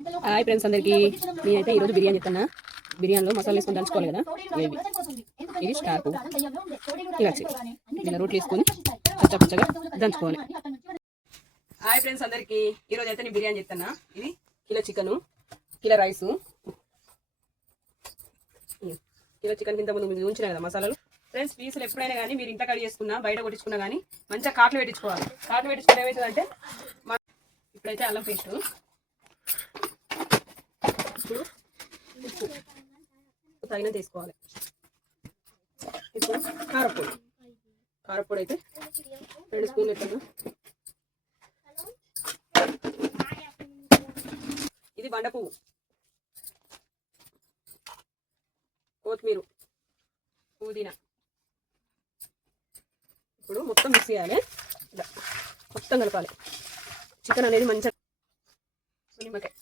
Hi friends అందరికి నేనైతే ఈరోజు బిర్యానీ చెప్తున్నా. బిర్యానీలో మసాలా వేసుకొని దంచుకోవాలి కదా. ఇది స్టార్ ఇలాచి ఇలా రోట్లు వేసుకొని పచ్చగా దంచుకోవాలి. హాయ్ ఫ్రెండ్స్ అందరికి ఈరోజు అయితే నేను బిర్యానీ చెప్తున్నా. ఇది kilo chicken, kilo rice, kilo chicken కింద ముందు మీరు ఉంచినా కదా మసాలాలు. ఫ్రెండ్స్ పీసులు ఎప్పుడైనా కానీ మీరు ఇంట్లో కడిగి చేసుకున్నా బయట కొట్టించుకున్నా కానీ మంచిగా కాట్లు పెట్టించుకోవాలి. కాట్లు పెట్టించుకుంటే ఏమవుతుందంటే ఇప్పుడైతే అల్లం పేస్ట్, ఇప్పుడు ఉప్పు తగినంత తీసుకోవాలి. ఇప్పుడు కారపొడి అయితే 2 స్పూన్లు ఎత్తాను. ఇది బండ పువ్వు, కొత్తిమీర, పుదీనా. ఇప్పుడు మొత్తం మిక్స్ చేయాలి, మొత్తం కలపాలి. చికెన్ అనేది మంచిగా నిమ్మకాయ,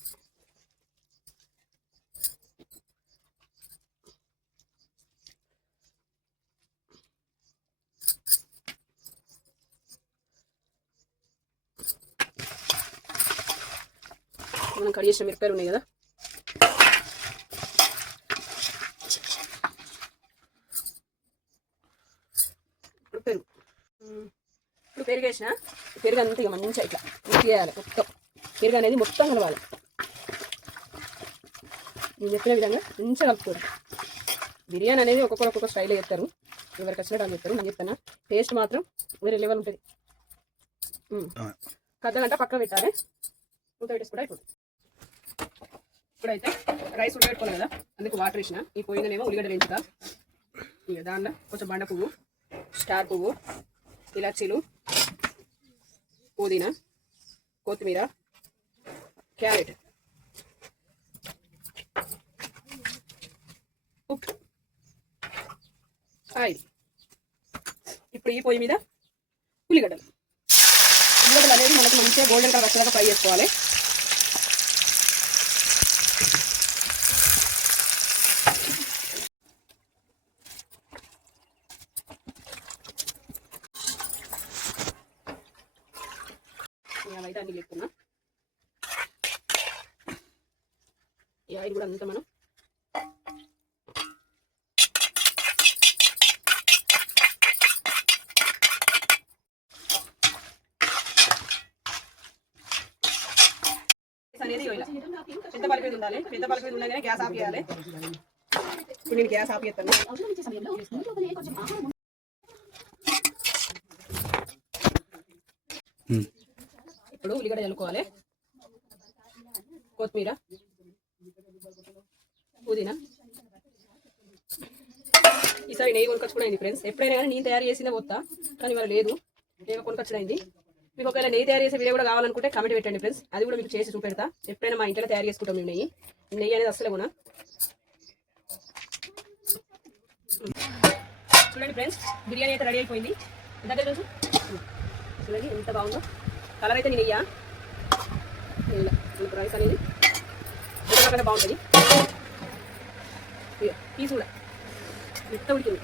మనం కడిగి చేసిన మిరపకాయలు ఉన్నాయి కదా, ఇప్పుడు పెరుగు వేసిన. పెరుగు అంతా ఇక మంచిగా ఇట్లా మిక్స్ చేయాలి. మొత్తం పెరుగు అనేది మొత్తం కలవాలి. నేను చెప్పిన విధంగా మంచిగా కలుపుకోరు. బిర్యానీ అనేది ఒక్కొక్క స్టైల్ చేస్తారు, ఎవరికి వచ్చినట్టు అని చెప్తారు. నేను చెప్తాను టేస్ట్ మాత్రం వేరే లెవెల్ ఉంటుంది. అర్ధగంట పక్కన పెట్టాలి, మూత పెట్టేసి కూడా అయిపోతుంది. ఇప్పుడైతే రైస్ ఉడకబెట్టుకోవాలి కదా, అందుకు వాటర్ వేసిన. ఈ పోయిందనేమో ఉల్లిగడ్డ వేయించుతా. ఇక దాంట్లో కొంచెం బండ పువ్వు, స్టార్ పువ్వు, ఇలాచీలు, పుదీనా, కొత్తిమీర, క్యారెట్, ఉప్పు, ఆయిల్. ఇప్పుడు ఈ పొయ్యి మీద ఉల్లిగడ్డలు అనేది మనకు మంచిగా గోల్డెన్ కలర్ వచ్చేదాకా ఫ్రై చేసుకోవాలి. అయితే అన్ని లేకున్నా ఈ ఆయిల్ కూడా అంతా మనం అనేది పెద్ద పలిపేది ఉండాలి. పెద్ద పలిపేది ఉండగానే గ్యాస్ ఆఫ్ చేయాలి. ఇప్పుడు నేను గ్యాస్ ఆఫ్ చేస్తాను. ఇప్పుడు ఉల్లిగడ్డ చల్లుకోవాలి, కొత్తిమీర, పుదీనా. ఈసారి నెయ్యి కొనుకొచ్చుకునేది ఫ్రెండ్స్. ఎప్పుడైనా కానీ నేను తయారు చేసిందే పోతా, కానీ ఇవాళ లేదు, నేను కొనుకొచ్చుడైంది. మీకు ఒకవేళ నెయ్యి తయారు చేసే వీడియో కూడా కావాలనుకుంటే కామెంట్ పెట్టండి ఫ్రెండ్స్, అది కూడా మీకు చేసి చూపెడతా. ఎప్పుడైనా మా ఇంట్లో తయారు చేసుకుంటాం మేము నెయ్యి అనేది అసలే కొనా. చూడండి ఫ్రెండ్స్, బిర్యానీ అయితే రెడీ అయిపోయింది. దగ్గర రోజు చూడండి ఎంత బాగుందో. కలర్ అయితే నేను నెయ్యా రైస్ అనేది ఉడకకుండా బాగుంటుంది. పీస్ కూడా ఎంత ఉడికింది.